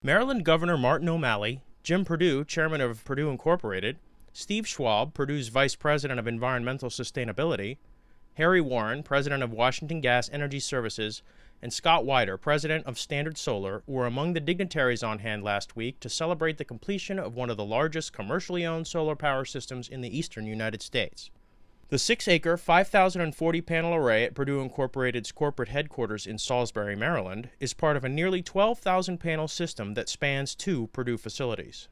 Maryland Governor Martin O'Malley, Jim Perdue, chairman of Perdue Corporate, Steve Schwab, Perdue's vice president of environmental sustainability, Harry Warren, president of Washington Gas Energy Services, and Scott Wider, president of Standard Solar, were among the dignitaries on hand last week to celebrate the completion of one of the largest commercially owned solar power systems in the eastern United States. The 6-acre, 5,040-panel array at Perdue Incorporated's corporate headquarters in Salisbury, Maryland, is part of a nearly 12,000-panel system that spans 2 Perdue facilities.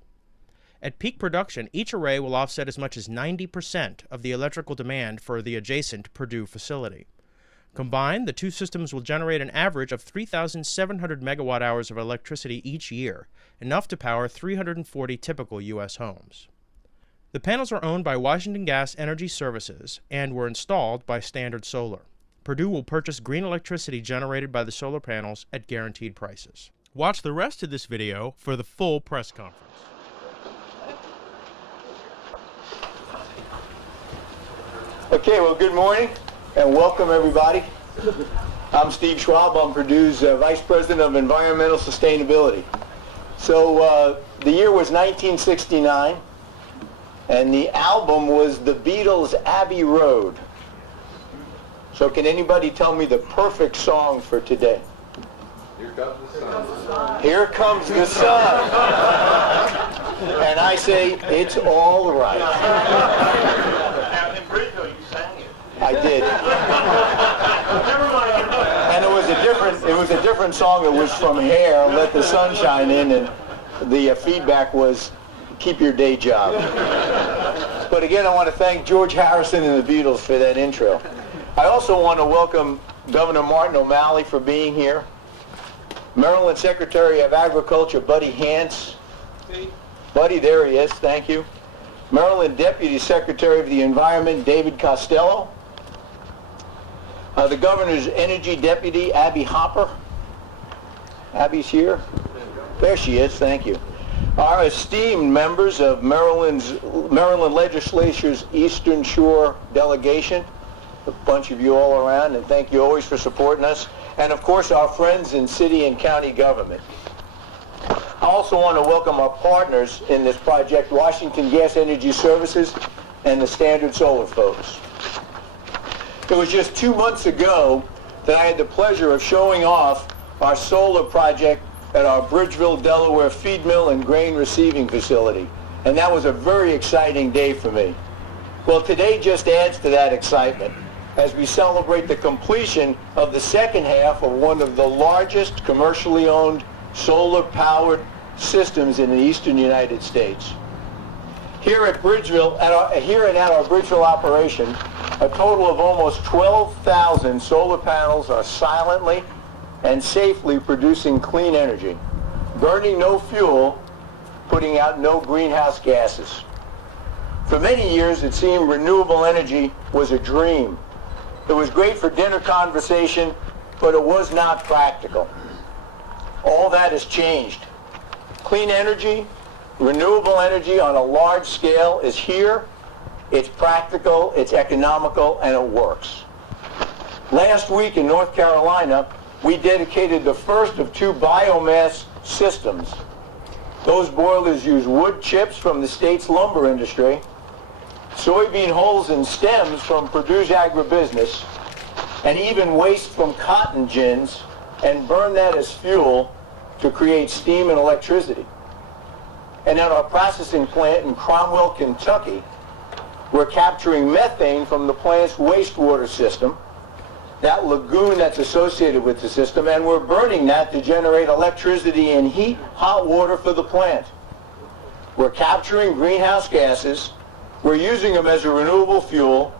At peak production, each array will offset as much as 90% of the electrical demand for the adjacent Perdue facility. Combined, the 2 systems will generate an average of 3,700 megawatt-hours of electricity each year, enough to power 340 typical U.S. homes. The panels are owned by Washington Gas Energy Services and were installed by Standard Solar. Perdue will purchase green electricity generated by the solar panels at guaranteed prices. Watch the rest of this video for the full press conference. Okay, well, good morning and welcome everybody. I'm Steve Schwab. I'm Perdue's Vice President of Environmental Sustainability. So the year was 1969. And the album was the Beatles' Abbey Road. So can anybody tell me the perfect song for today? Here comes the sun. Here comes the sun. And I say, it's all right. Now in Bridgeville, you sang it. I did. Never mind. And it was a different song. It was from Hair, Let the Sun Shine In, and the feedback was, keep your day job. But again, I want to thank George Harrison and the Beatles for that intro. I also want to welcome Governor Martin O'Malley for being here. Maryland Secretary of Agriculture, Buddy Hance. Buddy, there he is, thank you. Maryland Deputy Secretary of the Environment, David Costello. The Governor's Energy Deputy, Abby Hopper. Abby's here. There she is, thank you. Our esteemed members of Maryland Legislature's Eastern Shore delegation, a bunch of you all around, and thank you always for supporting us, and of course our friends in city and county government. I also want to welcome our partners in this project, Washington Gas Energy Services and the Standard Solar folks. It was just 2 months ago that I had the pleasure of showing off our solar project at our Bridgeville, Delaware feed mill and grain receiving facility. And that was a very exciting day for me. Well, today just adds to that excitement as we celebrate the completion of the second half of one of the largest commercially owned solar-powered systems in the eastern United States. Here at Bridgeville, at our Bridgeville operation, a total of almost 12,000 solar panels are silently and safely producing clean energy, burning no fuel, putting out no greenhouse gases. For many years, it seemed renewable energy was a dream. It was great for dinner conversation, but it was not practical. All that has changed. Clean energy, renewable energy on a large scale is here. It's practical, it's economical, and it works. Last week in North Carolina, we dedicated the first of 2 biomass systems. Those boilers use wood chips from the state's lumber industry, soybean hulls and stems from Perdue's agribusiness, and even waste from cotton gins, and burn that as fuel to create steam and electricity. And at our processing plant in Cromwell, Kentucky, we're capturing methane from the plant's wastewater system, that lagoon that's associated with the system, and we're burning that to generate electricity and heat hot water for the plant. We're capturing greenhouse gases, we're using them as a renewable fuel,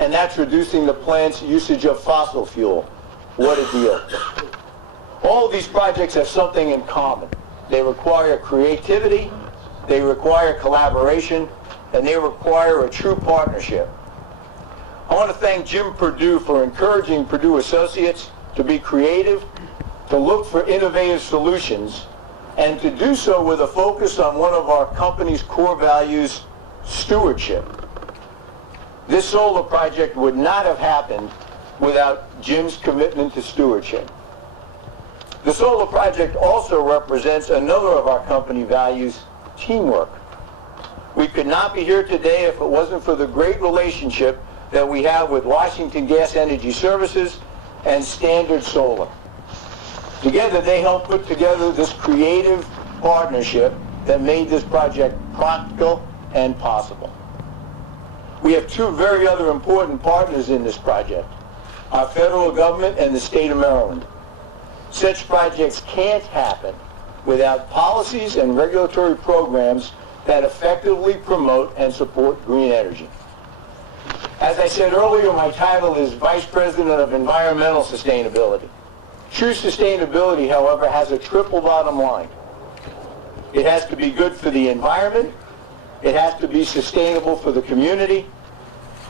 and that's reducing the plant's usage of fossil fuel. What a deal. All of these projects have something in common. They require creativity, they require collaboration, and they require a true partnership. I want to thank Jim Perdue for encouraging Perdue associates to be creative, to look for innovative solutions, and to do so with a focus on one of our company's core values, stewardship. This solar project would not have happened without Jim's commitment to stewardship. The solar project also represents another of our company values, teamwork. We could not be here today if it wasn't for the great relationship that we have with Washington Gas Energy Services and Standard Solar. Together they helped put together this creative partnership that made this project practical and possible. We have two very other important partners in this project, our federal government and the state of Maryland. Such projects can't happen without policies and regulatory programs that effectively promote and support green energy. As I said earlier, my title is Vice President of Environmental Sustainability. True sustainability, however, has a triple bottom line. It has to be good for the environment, it has to be sustainable for the community,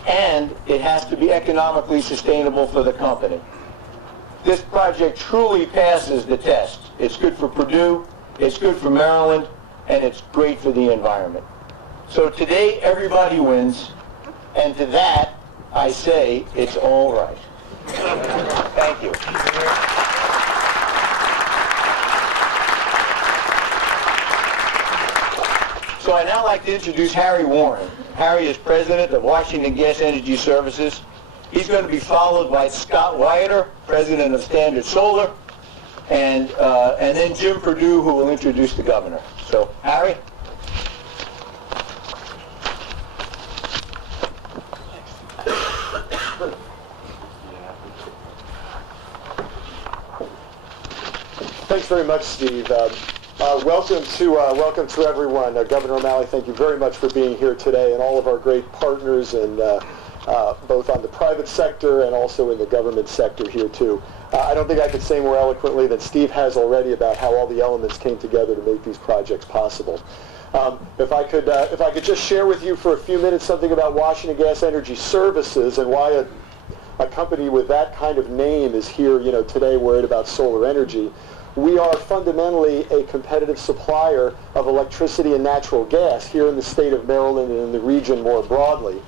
and it has to be economically sustainable for the company. This project truly passes the test. It's good for Perdue, it's good for Maryland, and it's great for the environment. So today, everybody wins, and to that, I say, it's all right. Thank you. So I'd now like to introduce Harry Warren. Harry is president of Washington Gas Energy Services. He's going to be followed by Scott Wyatter, president of Standard Solar, and then Jim Perdue, who will introduce the governor. So, Harry? Thanks very much, Steve. Welcome to everyone. Governor O'Malley, thank you very much for being here today, and all of our great partners, and both on the private sector and also in the government sector here too. I don't think I could say more eloquently than Steve has already about how all the elements came together to make these projects possible. If I could just share with you for a few minutes something about Washington Gas Energy Services and why a company with that kind of name is here, today worried about solar energy. We are fundamentally a competitive supplier of electricity and natural gas here in the state of Maryland and in the region more broadly.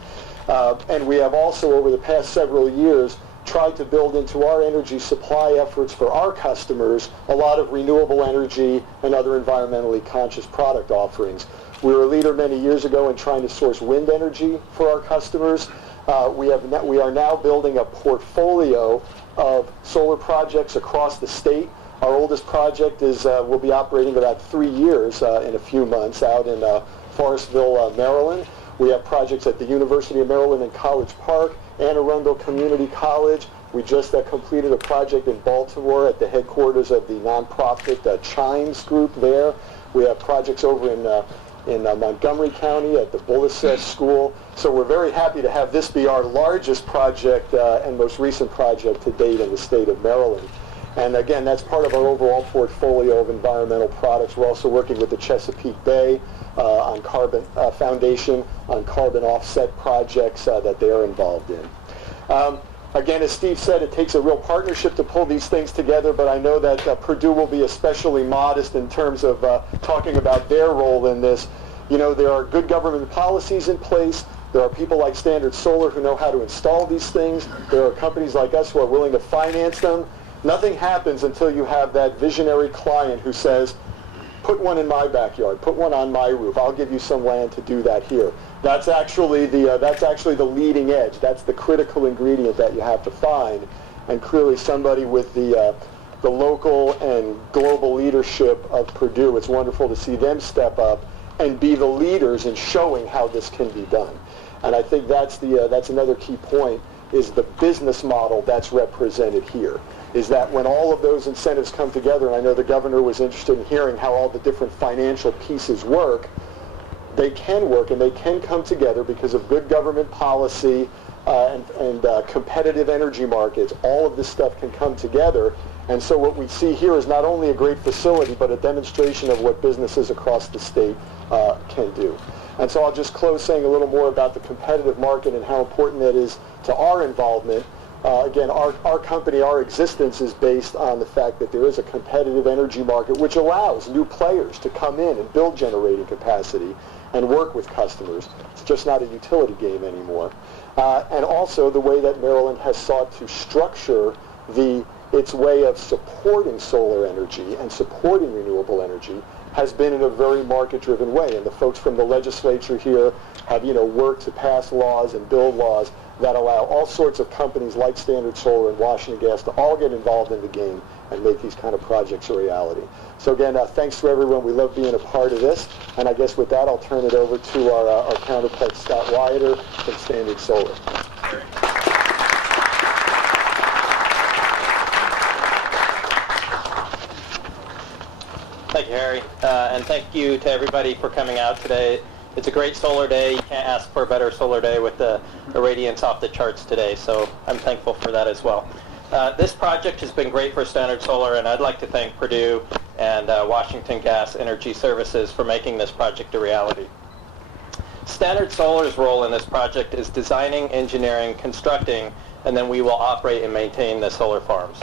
And we have also, over the past several years, tried to build into our energy supply efforts for our customers a lot of renewable energy and other environmentally conscious product offerings. We were a leader many years ago in trying to source wind energy for our customers. We are now building a portfolio of solar projects across the state. Our oldest project will be operating about 3 years in a few months out in Forestville, Maryland. We have projects at the University of Maryland in College Park, Anne Arundel Community College. We just completed a project in Baltimore at the headquarters of the nonprofit Chimes Group there. We have projects over in Montgomery County at the Bullis School. So we're very happy to have this be our largest project and most recent project to date in the state of Maryland. And again, that's part of our overall portfolio of environmental products. We're also working with the Chesapeake Bay on carbon foundation on carbon offset projects that they are involved in. Again, as Steve said, it takes a real partnership to pull these things together, but I know that Perdue will be especially modest in terms of talking about their role in this. There are good government policies in place. There are people like Standard Solar who know how to install these things. There are companies like us who are willing to finance them. Nothing happens until you have that visionary client who says, put one in my backyard, put one on my roof, I'll give you some land to do that here. That's actually the leading edge. That's the critical ingredient that you have to find. And clearly somebody with the local and global leadership of Perdue, it's wonderful to see them step up and be the leaders in showing how this can be done. And I think that's another key point, is the business model that's represented here. Is that when all of those incentives come together, and I know the governor was interested in hearing how all the different financial pieces work, they can work and they can come together because of good government policy and competitive energy markets. All of this stuff can come together. And so what we see here is not only a great facility, but a demonstration of what businesses across the state can do. And so I'll just close saying a little more about the competitive market and how important that is to our involvement. Again, our company, our existence is based on the fact that there is a competitive energy market which allows new players to come in and build generating capacity and work with customers. It's just not a utility game anymore. And also the way that Maryland has sought to structure the its way of supporting solar energy and supporting renewable energy has been in a very market-driven way. And the folks from the legislature here have, worked to pass laws and build laws that allow all sorts of companies like Standard Solar and Washington Gas to all get involved in the game and make these kind of projects a reality. So again, thanks to everyone. We love being a part of this. And I guess with that, I'll turn it over to our counterpart, Scott Wyatter from Standard Solar. Thank you, Harry, and thank you to everybody for coming out today. It's a great solar day. You can't ask for a better solar day with the radiance off the charts today, so I'm thankful for that as well. This project has been great for Standard Solar, and I'd like to thank Perdue and Washington Gas Energy Services for making this project a reality. Standard Solar's role in this project is designing, engineering, constructing, and then we will operate and maintain the solar farms.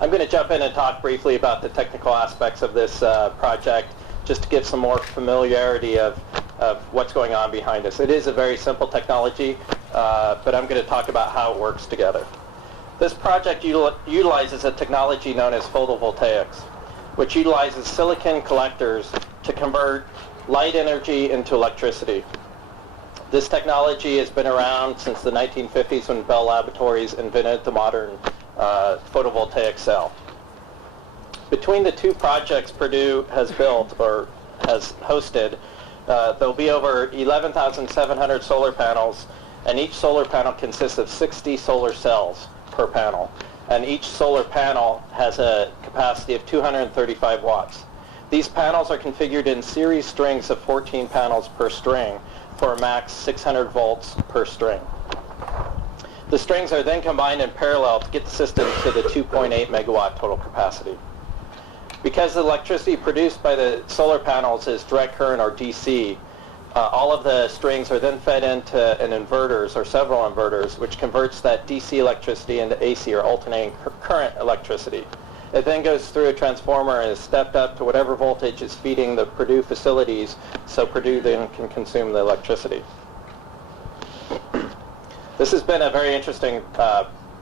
I'm going to jump in and talk briefly about the technical aspects of this project, just to give some more familiarity of what's going on behind us. It is a very simple technology, but I'm going to talk about how it works together. This project utilizes a technology known as photovoltaics, which utilizes silicon collectors to convert light energy into electricity. This technology has been around since the 1950s when Bell Laboratories invented the modern photovoltaic cell. Between the two projects Perdue has built or has hosted, there'll be over 11,700 solar panels, and each solar panel consists of 60 solar cells per panel. And each solar panel has a capacity of 235 watts. These panels are configured in series strings of 14 panels per string for a max 600 volts per string. The strings are then combined in parallel to get the system to the 2.8 megawatt total capacity. Because the electricity produced by the solar panels is direct current or DC, all of the strings are then fed into an inverters or several inverters, which converts that DC electricity into AC or alternating current electricity. It then goes through a transformer and is stepped up to whatever voltage is feeding the Perdue facilities, so Perdue then can consume the electricity. This has been a very interesting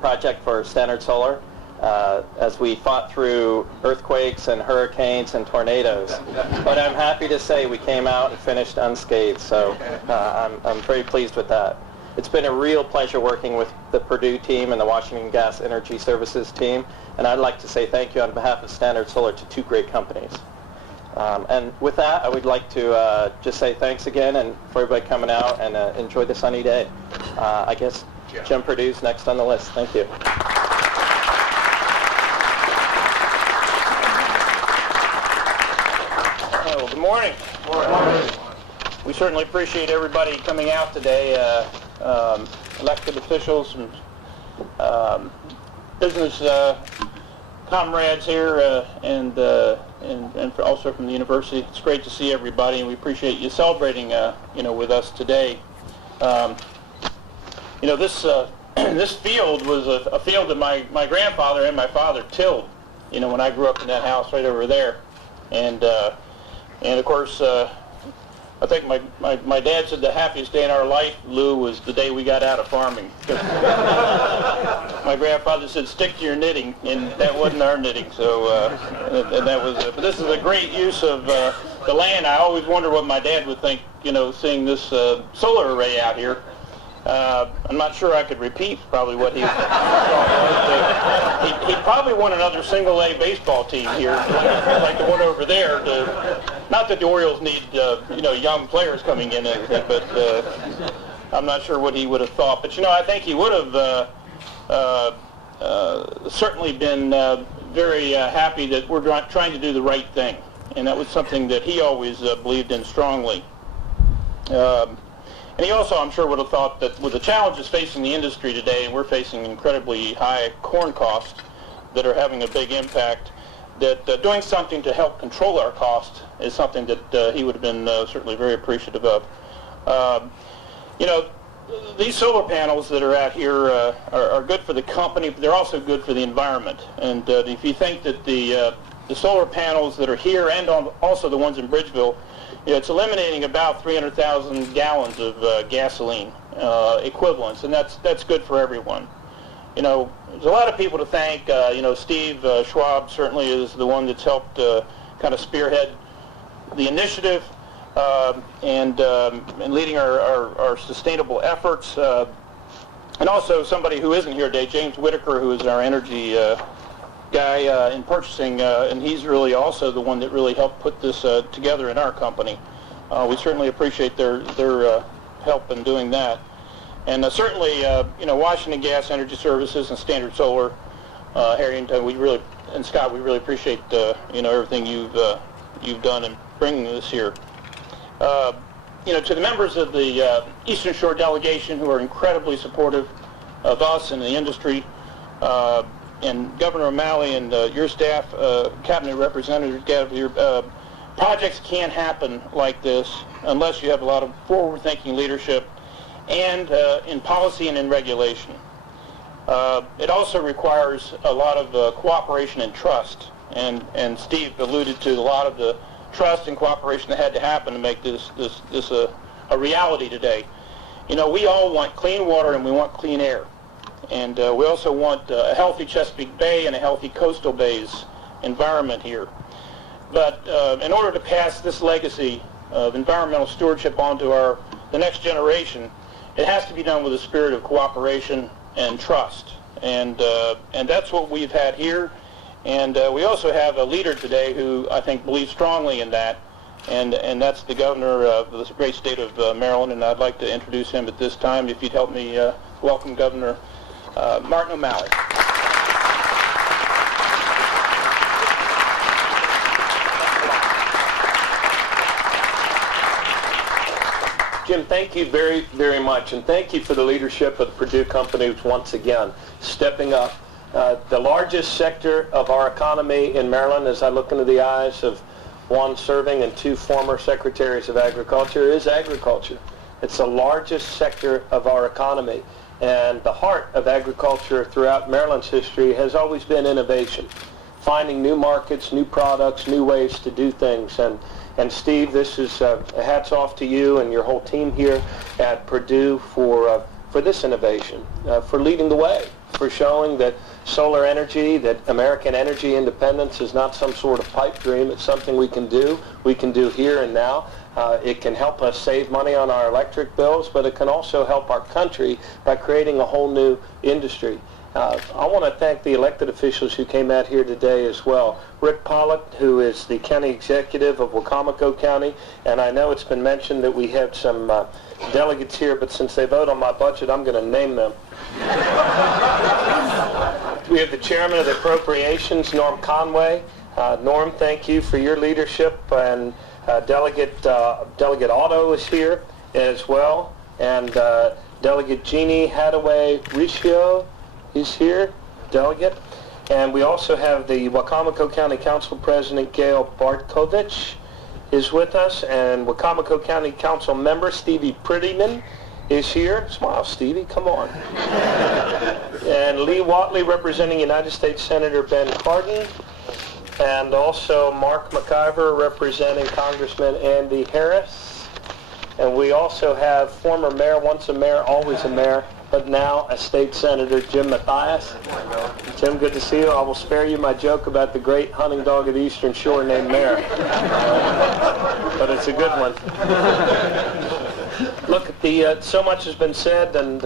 project for Standard Solar as we fought through earthquakes and hurricanes and tornadoes. But I'm happy to say we came out and finished unscathed, so I'm very pleased with that. It's been a real pleasure working with the Perdue team and the Washington Gas Energy Services team, and I'd like to say thank you on behalf of Standard Solar to two great companies. And with that, I would like to just say thanks again and for everybody coming out and enjoy the sunny day. I guess Jim Perdue's next on the list. Thank you. Oh, good morning. Good morning. We certainly appreciate everybody coming out today, elected officials and business comrades here, and also from the university. It's great to see everybody, and we appreciate you celebrating, with us today. This field was a field that my grandfather and my father tilled. When I grew up in that house right over there, and of course, I think my dad said the happiest day in our life, Lou, was the day we got out of farming. My grandfather said, "Stick to your knitting," and that wasn't our knitting. So, and that was. But this is a great use of the land. I always wonder what my dad would think, seeing this solar array out here. I'm not sure I could repeat probably what he thought. He'd probably want another single-A baseball team here, like the one over there. Not that the Orioles need, young players coming in, but I'm not sure what he would have thought. But, I think he would have certainly been very happy that we're trying to do the right thing. And that was something that he always believed in strongly. And he also, I'm sure, would have thought that with the challenges facing the industry today, and we're facing incredibly high corn costs that are having a big impact, that doing something to help control our costs is something that he would have been certainly very appreciative of. These solar panels that are out here are good for the company, but they're also good for the environment. And if you think that the solar panels that are here and also the ones in Bridgeville, it's eliminating about 300,000 gallons of gasoline equivalents, and that's good for everyone. there's a lot of people to thank. Steve Schwab certainly is the one that's helped kind of spearhead the initiative and leading our sustainable efforts. And also somebody who isn't here today, James Whitaker, who is our energy guy in purchasing, and he's really also the one that really helped put this together in our company. We certainly appreciate their help in doing that. And certainly, Washington Gas Energy Services and Standard Solar, Harrington, and Scott, we really appreciate everything you've done in bringing this here. To the members of the Eastern Shore delegation who are incredibly supportive of us and the industry, and Governor O'Malley and your staff, cabinet representatives, projects can't happen like this unless you have a lot of forward-thinking leadership and in policy and in regulation. It also requires a lot of cooperation and trust, and Steve alluded to a lot of the trust and cooperation that had to happen to make this a reality today. We all want clean water and we want clean air, and we also want a healthy Chesapeake Bay and a healthy coastal bays environment here. But in order to pass this legacy of environmental stewardship on to the next generation, it has to be done with a spirit of cooperation and trust, and that's what we've had here. And we also have a leader today who I think believes strongly in that, and that's the governor of the great state of Maryland, and I'd like to introduce him at this time. If you'd help me welcome Governor Martin O'Malley. Jim, thank you very, very much, and thank you for the leadership of the Perdue Company once again, stepping up. The largest sector of our economy in Maryland, as I look into the eyes of one serving and two former secretaries of agriculture, is agriculture. It's the largest sector of our economy, and the heart of agriculture throughout Maryland's history has always been innovation, finding new markets, new products, new ways to do things. And Steve, this is hats off to you and your whole team here at Perdue for this innovation, for leading the way, for showing that solar energy, that American energy independence is not some sort of pipe dream. It's something we can do here and now. It can help us save money on our electric bills, but it can also help our country by creating a whole new industry. I want to thank the elected officials who came out here today as well. Rick Pollock, who is the county executive of Wicomico County, and I know it's been mentioned that we have some delegates here, but since they vote on my budget, I'm going to name them. We have the chairman of the appropriations, Norm Conway. Norm, thank you for your leadership, and Delegate Otto is here as well, and Delegate Jeannie Hadaway-Riccio is here, delegate. And we also have the Wicomico County Council President Gail Bartkovich is with us, and Wicomico County Council member Stevie Prettyman is here. Smile, Stevie, come on. And Lee Watley representing United States Senator Ben Cardin, and also Mark McIver representing Congressman Andy Harris. And we also have former mayor, once a mayor, always a mayor, but now a state senator, Jim Mathias. Jim, good to see you. I will spare you my joke about the great hunting dog of the Eastern Shore named Mare. But it's a good one. Look, so much has been said, and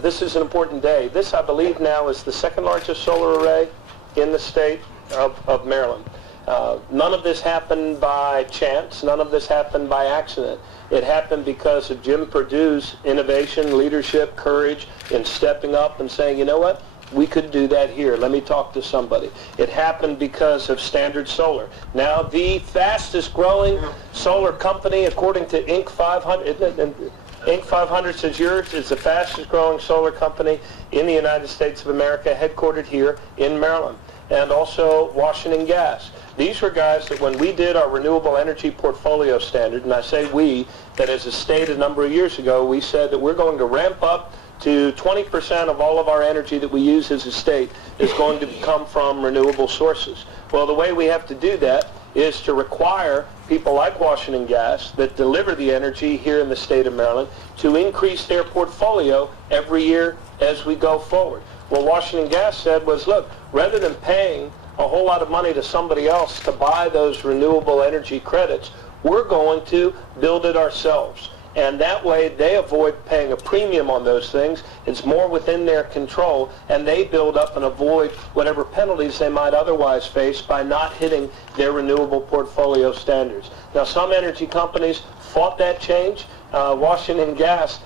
this is an important day. This, I believe, now is the second largest solar array in the state of Maryland. None of this happened by chance. None of this happened by accident. It happened because of Jim Perdue's innovation, leadership, courage in stepping up and saying, you know what, we could do that here. Let me talk to somebody. It happened because of Standard Solar. Now the fastest growing solar company, according to Inc. 500, Inc. 500 says yours is the fastest growing solar company in the United States of America, headquartered here in Maryland. And also Washington Gas. These were guys that when we did our renewable energy portfolio standard, and I say we, that as a state a number of years ago, we said that we're going to ramp up to 20% of all of our energy that we use as a state is going to come from renewable sources. Well, the way we have to do that is to require people like Washington Gas that deliver the energy here in the state of Maryland to increase their portfolio every year as we go forward. what Washington Gas said was, look, rather than paying a whole lot of money to somebody else to buy those renewable energy credits, we're going to build it ourselves. And that way they avoid paying a premium on those things. It's more within their control, and they build up and avoid whatever penalties they might otherwise face by not hitting their renewable portfolio standards. Now, some energy companies fought that change. Washington Gas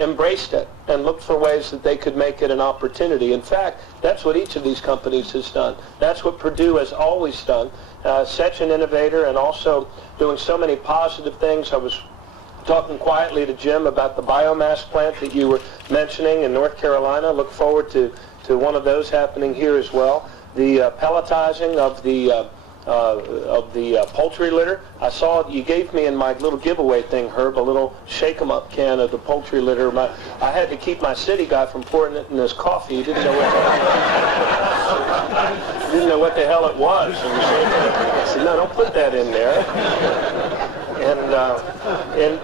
embraced it and looked for ways that they could make it an opportunity. In fact, that's what each of these companies has done. That's what Perdue has always done. Such an innovator, and also doing so many positive things. I was talking quietly to Jim about the biomass plant that you were mentioning in North Carolina. Look forward to one of those happening here as well. The pelletizing of the poultry litter. I saw you gave me in my little giveaway thing, Herb, a little shake-em-up can of the poultry litter. I had to keep my city guy from pouring it in his coffee. He didn't know what the hell it was. And I said, no, don't put that in there.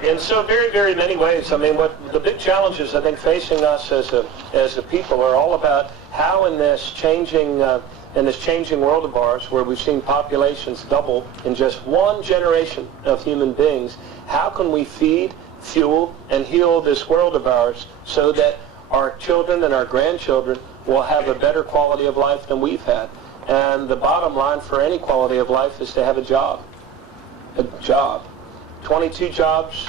And so very, very many ways. I mean, what the big challenges I think facing us as a people are all about how in this changing world of ours, where we've seen populations double in just one generation of human beings, how can we feed, fuel, and heal this world of ours so that our children and our grandchildren will have a better quality of life than we've had? And the bottom line for any quality of life is to have a job. A job. 22 jobs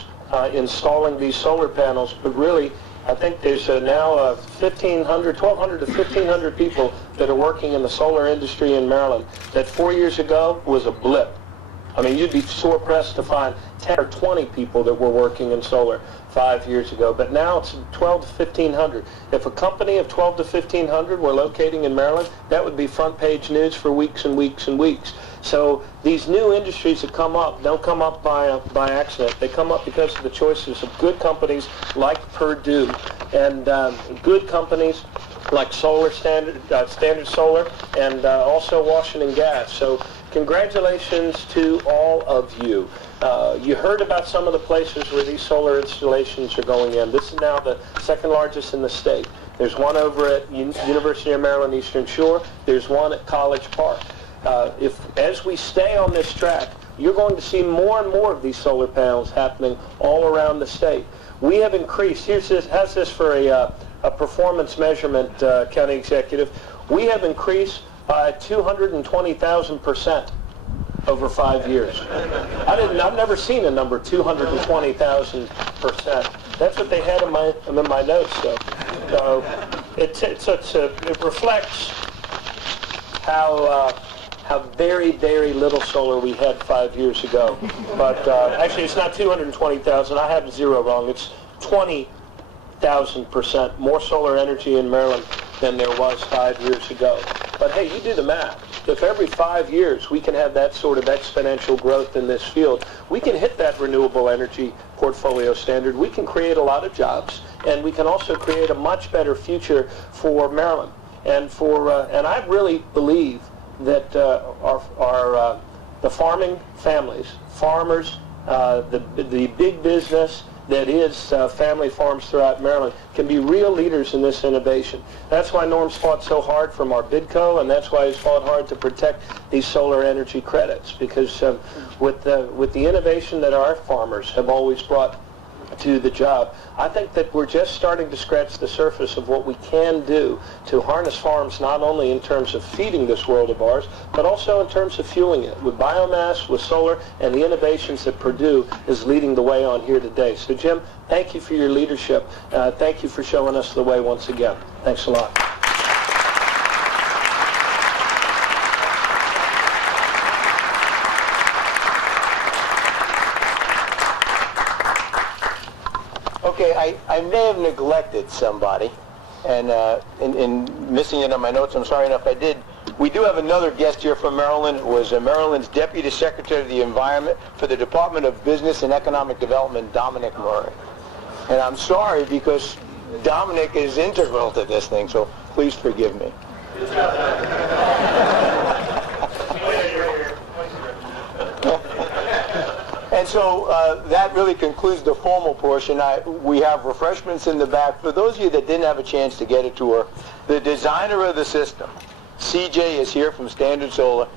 installing these solar panels, but really I think there's now 1,200 to 1,500 people that are working in the solar industry in Maryland. That 4 years ago was a blip. I mean, you'd be sore pressed to find 10 or 20 people that were working in solar 5 years ago, but now it's 12 to 1,500. If a company of 12 to 1,500 were locating in Maryland, that would be front page news for weeks and weeks and weeks. So these new industries that come up don't come up by accident. They come up because of the choices of good companies like Perdue and good companies like Standard Solar and also Washington Gas. So congratulations to all of you. You heard about some of the places where these solar installations are going in. This is now the second largest in the state. There's one over at University of Maryland Eastern Shore. There's one at College Park. As we stay on this track, you're going to see more and more of these solar panels happening all around the state. We have increased, how's this for a performance measurement, County Executive? We have increased by 220,000% over 5 years. I've never seen a number 220,000%. That's what they had in my notes. So it reflects how very, very little solar we had 5 years ago. But actually, it's not 220,000. I have zero wrong. It's 20,000% more solar energy in Maryland than there was 5 years ago. But hey, you do the math. If every 5 years we can have that sort of exponential growth in this field, we can hit that renewable energy portfolio standard. We can create a lot of jobs, and we can also create a much better future for Maryland. And and I really believe that the farming families, farmers, the big business that is family farms throughout Maryland can be real leaders in this innovation. That's why Norm's fought so hard from our BidCo, and that's why he's fought hard to protect these solar energy credits, because with the innovation that our farmers have always brought to the job, I think that we're just starting to scratch the surface of what we can do to harness farms, not only in terms of feeding this world of ours, but also in terms of fueling it with biomass, with solar, and the innovations that Perdue is leading the way on here today. So Jim, thank you for your leadership. Thank you for showing us the way once again. Thanks a lot. Okay, I may have neglected somebody, and in missing it on my notes, I'm sorry enough I did. We do have another guest here from Maryland. It was Maryland's Deputy Secretary of the Environment for the Department of Business and Economic Development, Dominic Murray. And I'm sorry because Dominic is integral to this thing, so please forgive me. And so that really concludes the formal portion. We have refreshments in the back. For those of you that didn't have a chance to get a tour, The designer of the system, CJ, is here from Standard Solar.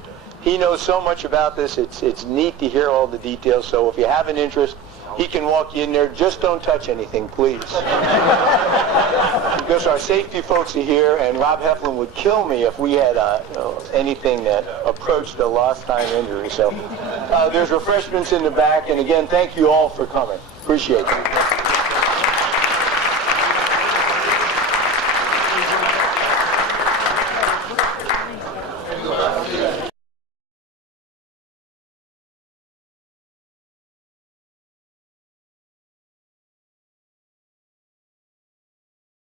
He knows so much about this. It's neat to hear all the details. So if you have an interest, he can walk you in there. Just don't touch anything, please. Because our safety folks are here, and Rob Heflin would kill me if we had anything that approached a lost time injury. So there's refreshments in the back. And again, thank you all for coming. Appreciate it.